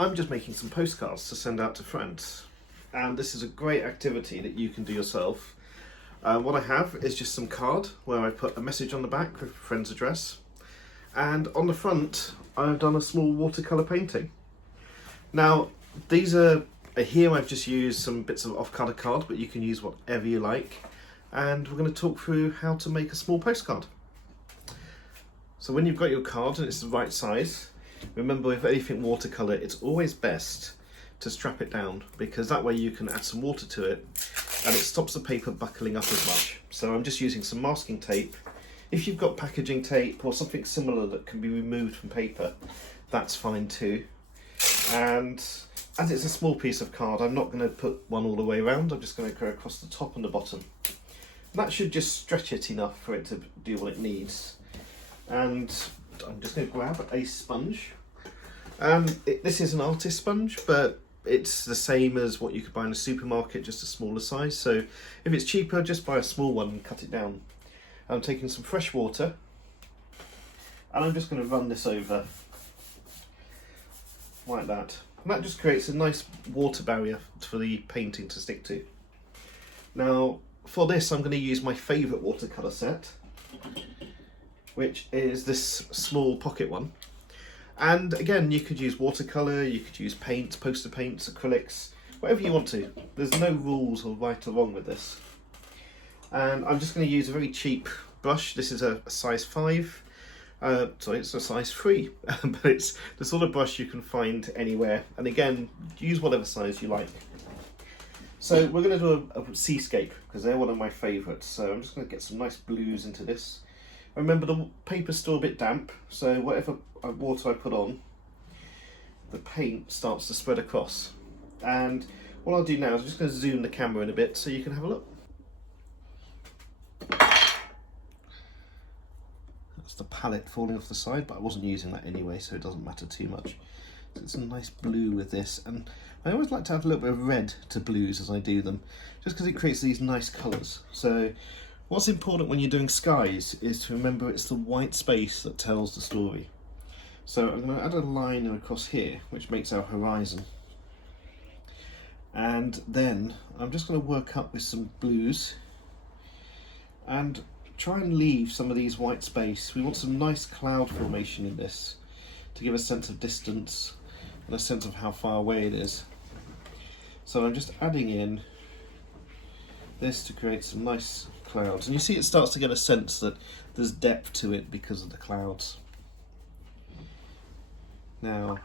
I'm just making some postcards to send out to friends, and this is a great activity that you can do yourself. What I have is just some card where I put a message on the back with a friend's address, and on the front I've done a small watercolour painting. Now these are here I've just used some bits of off-colour card, but you can use whatever you like, and we're going to talk through how to make a small postcard. So when you've got your card and it's the right size, remember with anything watercolour it's always best to strap it down, because that way you can add some water to it and it stops the paper buckling up as much. So I'm just using some masking tape. If you've got packaging tape or something similar that can be removed from paper, that's fine too. And as it's a small piece of card, I'm not going to put one all the way around, I'm just going to go across the top and the bottom. That should just stretch it enough for it to do what it needs. And I'm just going to grab a sponge. This is an artist sponge, but it's the same as what you could buy in a supermarket, just a smaller size. So if it's cheaper, just buy a small one and cut it down. I'm taking some fresh water and I'm just going to run this over like that. And that just creates a nice water barrier for the painting to stick to. Now for this I'm going to use my favourite watercolour set, which is this small pocket one. And again, you could use watercolour, you could use paints, poster paints, acrylics, whatever you want to. There's no rules or right or wrong with this. And I'm just going to use a very cheap brush. This is a size 5. Sorry, it's a size 3, but it's the sort of brush you can find anywhere. And again, use whatever size you like. So we're going to do a seascape, because they're one of my favourites. So I'm just going to get some nice blues into this. Remember, the paper's still a bit damp, so whatever water I put on, the paint starts to spread across. And what I'll do now is I'm just going to zoom the camera in a bit so you can have a look. That's the palette falling off the side, but I wasn't using that anyway, so it doesn't matter too much. So it's a nice blue with this, and I always like to have a little bit of red to blues as I do them, just because it creates these nice colours. So what's important when you're doing skies is to remember it's the white space that tells the story. So I'm going to add a line across here, which makes our horizon. And then I'm just going to work up with some blues and try and leave some of these white space. We want some nice cloud formation in this to give a sense of distance and a sense of how far away it is. So I'm just adding in this to create some nice clouds, and you see it starts to get a sense that there's depth to it because of the clouds. Now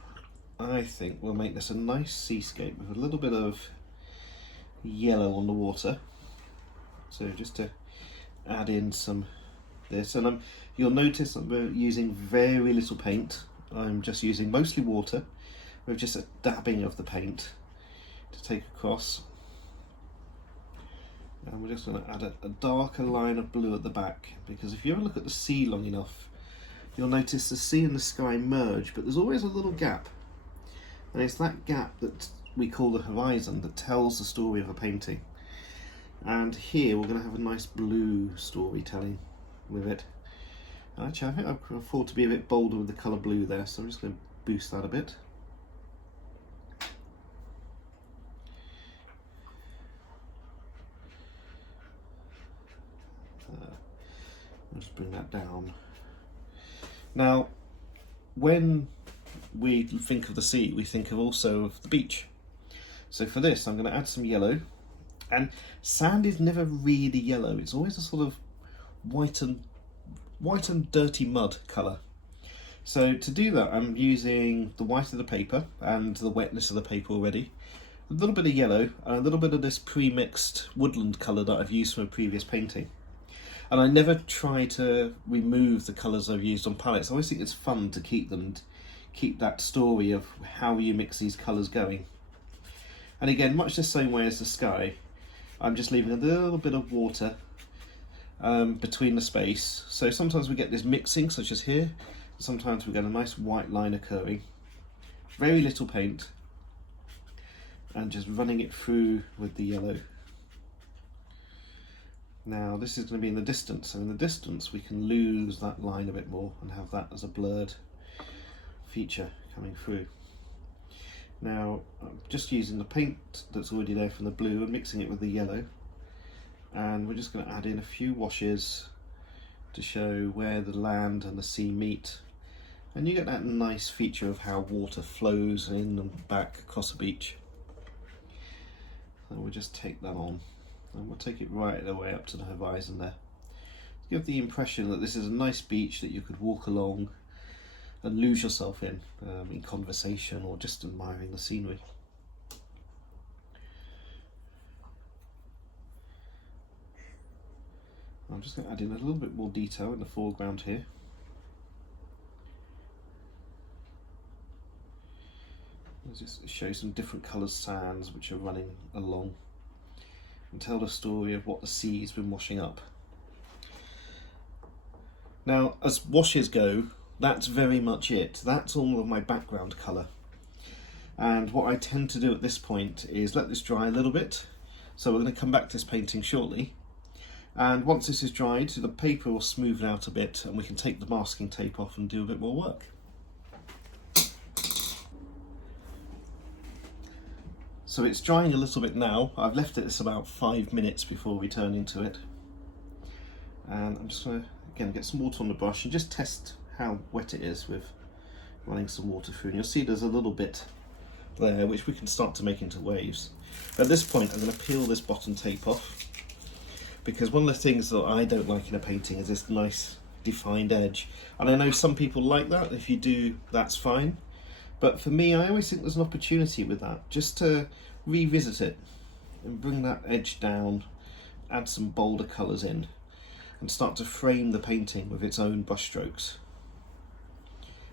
I think we'll make this a nice seascape with a little bit of yellow on the water, so just to add in some this. And you'll notice that we're using very little paint. I'm just using mostly water with just a dabbing of the paint to take across. And we're just going to add a darker line of blue at the back, because if you ever look at the sea long enough, you'll notice the sea and the sky merge, but there's always a little gap. And it's that gap that we call the horizon that tells the story of a painting. And here we're going to have a nice blue storytelling with it. Actually, I think I can afford to be a bit bolder with the colour blue there, so I'm just going to boost that a bit. Just bring that down. Now, when we think of the sea, we think of also of the beach. So for this, I'm going to add some yellow. And sand is never really yellow. It's always a sort of white and dirty mud colour. So to do that, I'm using the white of the paper and the wetness of the paper already. A little bit of yellow and a little bit of this pre-mixed woodland colour that I've used from a previous painting. And I never try to remove the colours I've used on palettes. I always think it's fun to keep them and keep that story of how you mix these colours going. And again, much the same way as the sky, I'm just leaving a little bit of water between the space. So sometimes we get this mixing, such as here. Sometimes we get a nice white line occurring. Very little paint. And just running it through with the yellow. Now this is going to be in the distance, so in the distance we can lose that line a bit more and have that as a blurred feature coming through. Now I'm just using the paint that's already there from the blue and mixing it with the yellow, and we're just going to add in a few washes to show where the land and the sea meet, and you get that nice feature of how water flows in and back across the beach. So we'll just take that on, and we'll take it right the way up to the horizon there. Give the impression that this is a nice beach that you could walk along and lose yourself in conversation or just admiring the scenery. I'm just going to add in a little bit more detail in the foreground here. Let's just show some different coloured sands which are running along and tell the story of what the sea's been washing up. Now, as washes go, that's very much it. That's all of my background colour. And what I tend to do at this point is let this dry a little bit. So we're going to come back to this painting shortly. And once this is dried, the paper will smoothen out a bit and we can take the masking tape off and do a bit more work. So it's drying a little bit now. I've left it about 5 minutes before we turn into it. And I'm just going to, again, get some water on the brush and just test how wet it is with running some water through. And you'll see there's a little bit there which we can start to make into waves. At this point I'm going to peel this bottom tape off, because one of the things that I don't like in a painting is this nice defined edge. And I know some people like that. If you do, that's fine. But for me, I always think there's an opportunity with that, just to revisit it and bring that edge down, add some bolder colours in, and start to frame the painting with its own brush strokes.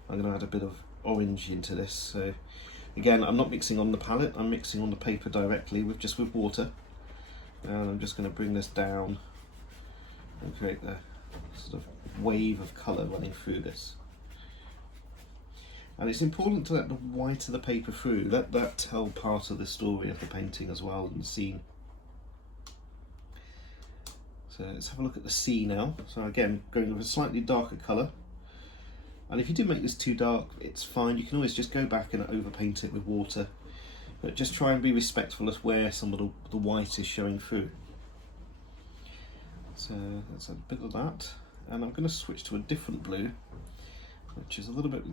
I'm going to add a bit of orange into this. So again, I'm not mixing on the palette, I'm mixing on the paper directly with water. And I'm just going to bring this down and create the sort of wave of colour running through this. And it's important to let the white of the paper through, let that tell part of the story of the painting as well, and the scene. So let's have a look at the sea now. So again, going with a slightly darker colour. And if you do make this too dark, it's fine. You can always just go back and overpaint it with water. But just try and be respectful of where some of the white is showing through. So that's a bit of that. And I'm going to switch to a different blue, which is a little bit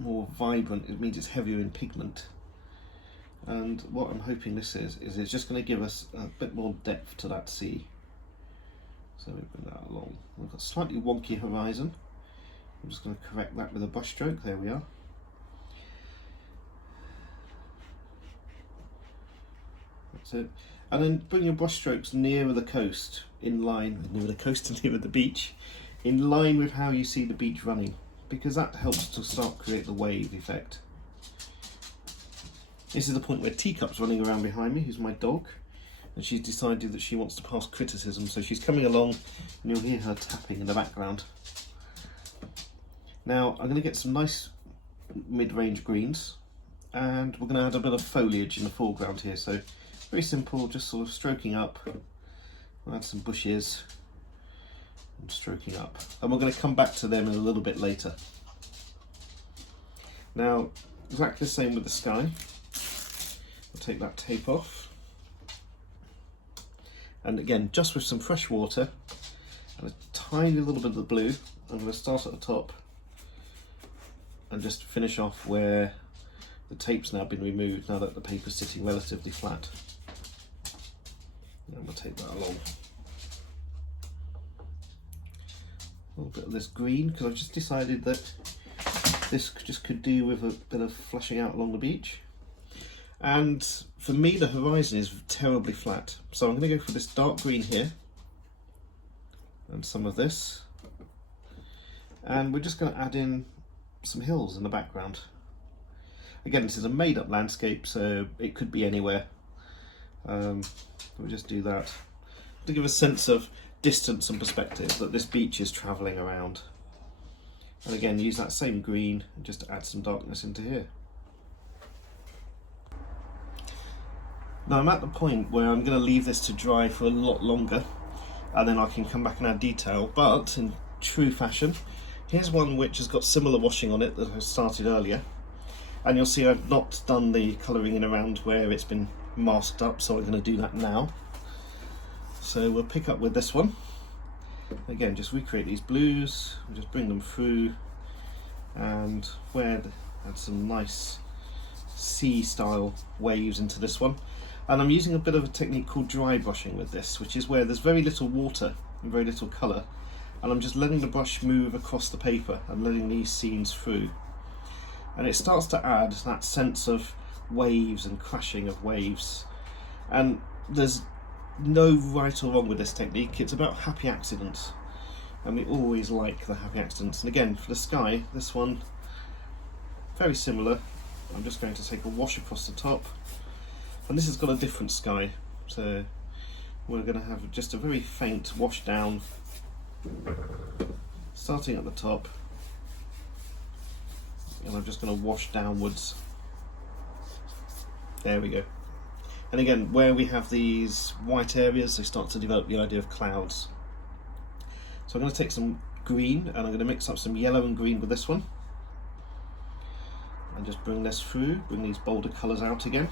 more vibrant. It means it's heavier in pigment. And what I'm hoping this is it's just going to give us a bit more depth to that sea. So we bring that along. We've got a slightly wonky horizon. I'm just going to correct that with a brush stroke. There we are. That's it. And then bring your brush strokes nearer the coast, in line, nearer the coast and nearer the beach, in line with how you see the beach running, because that helps to start create the wave effect. This is the point where Teacup's running around behind me, who's my dog, and she's decided that she wants to pass criticism, so she's coming along and you'll hear her tapping in the background. Now I'm going to get some nice mid-range greens, and we're going to add a bit of foliage in the foreground here, so very simple, just sort of stroking up. We'll add some bushes and stroking up, and we're going to come back to them in a little bit later. Now exactly the same with the sky. We'll take that tape off, and again just with some fresh water and a tiny little bit of the blue, I'm going to start at the top and just finish off where the tape's now been removed, now that the paper's sitting relatively flat. And we'll take that along. A little bit of this green, because I've just decided that this just could do with a bit of flashing out along the beach. And for me, the horizon is terribly flat, so I'm going to go for this dark green here and some of this, and we're just going to add in some hills in the background. Again, this is a made-up landscape, so it could be anywhere. We'll just do that to give a sense of distance and perspective, that this beach is travelling around. And again, use that same green just to add some darkness into here. Now I'm at the point where I'm going to leave this to dry for a lot longer, and then I can come back and add detail, but in true fashion, here's one which has got similar washing on it that I started earlier. And you'll see I've not done the colouring in around where it's been masked up, so I'm going to do that now. So we'll pick up with this one. Again, just recreate these blues, we'll just bring them through, and add some nice sea style waves into this one. And I'm using a bit of a technique called dry brushing with this, which is where there's very little water and very little colour, and I'm just letting the brush move across the paper and letting these scenes through. And it starts to add that sense of waves and crashing of waves. And there's no right or wrong with this technique, it's about happy accidents. And we always like the happy accidents. And again, for the sky, this one, very similar. I'm just going to take a wash across the top. And this has got a different sky. So we're going to have just a very faint wash down, starting at the top. And I'm just going to wash downwards. There we go. And again, where we have these white areas, they start to develop the idea of clouds. So I'm going to take some green and I'm going to mix up some yellow and green with this one. And just bring this through, bring these bolder colours out again.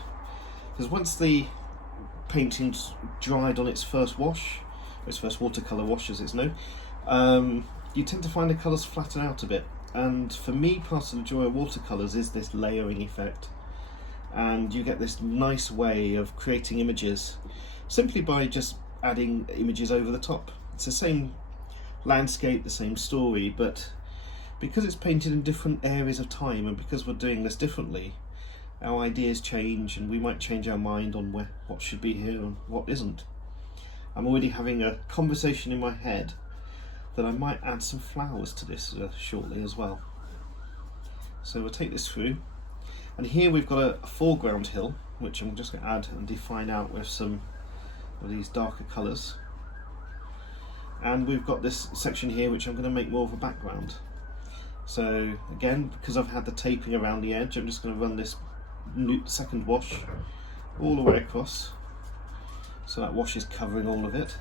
Because once the painting's dried on its first wash, its first watercolour wash as it's known, you tend to find the colours flatten out a bit. And for me, part of the joy of watercolours is this layering effect. And you get this nice way of creating images simply by just adding images over the top. It's the same landscape, the same story, but because it's painted in different areas of time and because we're doing this differently, our ideas change and we might change our mind on what should be here and what isn't. I'm already having a conversation in my head that I might add some flowers to this shortly as well. So we'll take this through. And here we've got a foreground hill, which I'm just going to add and define out with some of these darker colours. And we've got this section here which I'm going to make more of a background. So again, because I've had the taping around the edge, I'm just going to run this second wash all the way across. So that wash is covering all of it.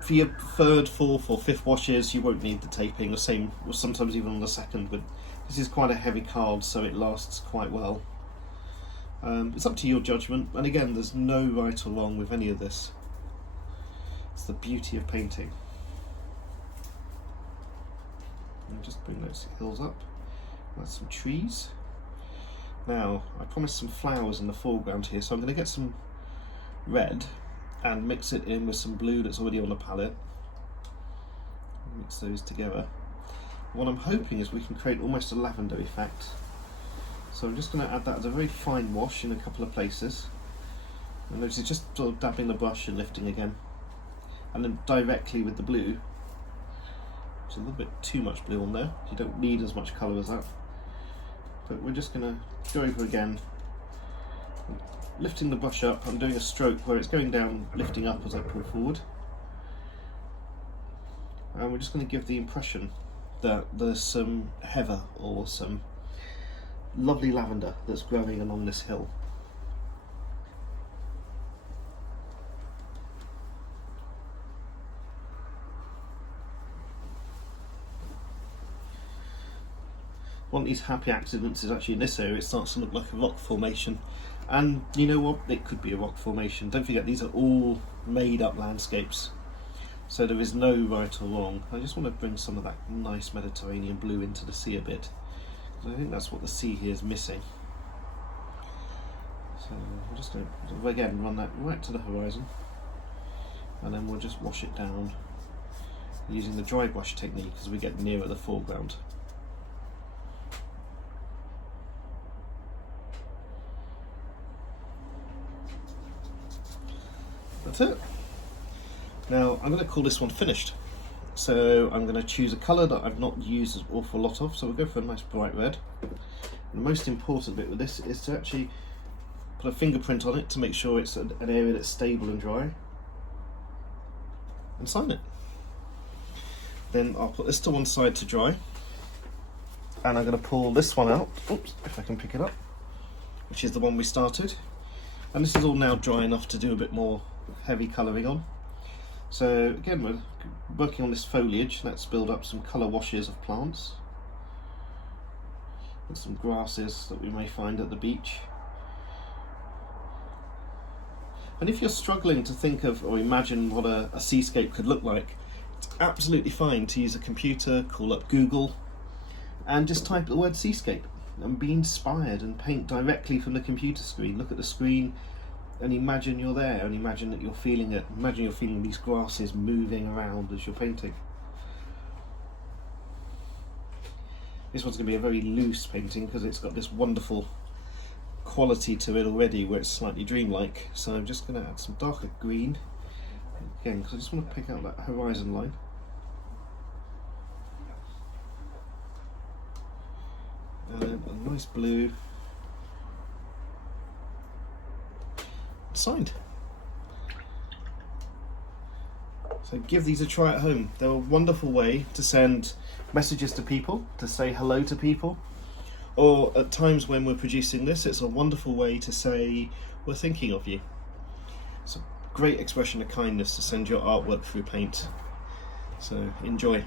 For your third, fourth or fifth washes you won't need the taping, or same, or sometimes even on the second, but this is quite a heavy card so it lasts quite well. It's up to your judgment, and again there's no right or wrong with any of this. It's the beauty of painting. And just bring those hills up, add some trees. Now I promised some flowers in the foreground here, so I'm going to get some red and mix it in with some blue that's already on the palette. Mix those together. What I'm hoping is we can create almost a lavender effect. So I'm just going to add that as a very fine wash in a couple of places. And notice it's just sort of dabbing the brush and lifting again. And then directly with the blue. There's a little bit too much blue on there. You don't need as much colour as that. But we're just going to go over again. Lifting the brush up, I'm doing a stroke where it's going down, lifting up as I pull forward. And we're just going to give the impression that there's some heather or some lovely lavender that's growing along this hill. One of these happy accidents is actually in this area. It starts to look like a rock formation. And you know what? It could be a rock formation. Don't forget, these are all made up landscapes. So there is no right or wrong. I just want to bring some of that nice Mediterranean blue into the sea a bit. I think that's what the sea here is missing. So I'm just going to, again, run that right to the horizon. And then we'll just wash it down using the dry brush technique as we get nearer the foreground. That's it. Now I'm going to call this one finished. So I'm going to choose a colour that I've not used an awful lot of, so we'll go for a nice bright red. And the most important bit with this is to actually put a fingerprint on it to make sure it's an area that's stable and dry, and sign it. Then I'll put this to one side to dry, and I'm going to pull this one out, oops, if I can pick it up, which is the one we started. And this is all now dry enough to do a bit more heavy colouring on. So again, we're working on this foliage. Let's build up some colour washes of plants. and some grasses that we may find at the beach. And if you're struggling to think of or imagine what a seascape could look like, it's absolutely fine to use a computer, call up Google, and just type the word seascape and be inspired and paint directly from the computer screen. Look at the screen and imagine you're there, and imagine that you're feeling it. Imagine you're feeling these grasses moving around as you're painting. This one's going to be a very loose painting because it's got this wonderful quality to it already where it's slightly dreamlike. So I'm just going to add some darker green again because I just want to pick out that horizon line. And then a nice blue. Signed. So give these a try at home. They're a wonderful way to send messages to people, to say hello to people, or at times when we're producing this, it's a wonderful way to say we're thinking of you. It's a great expression of kindness to send your artwork through paint. So enjoy.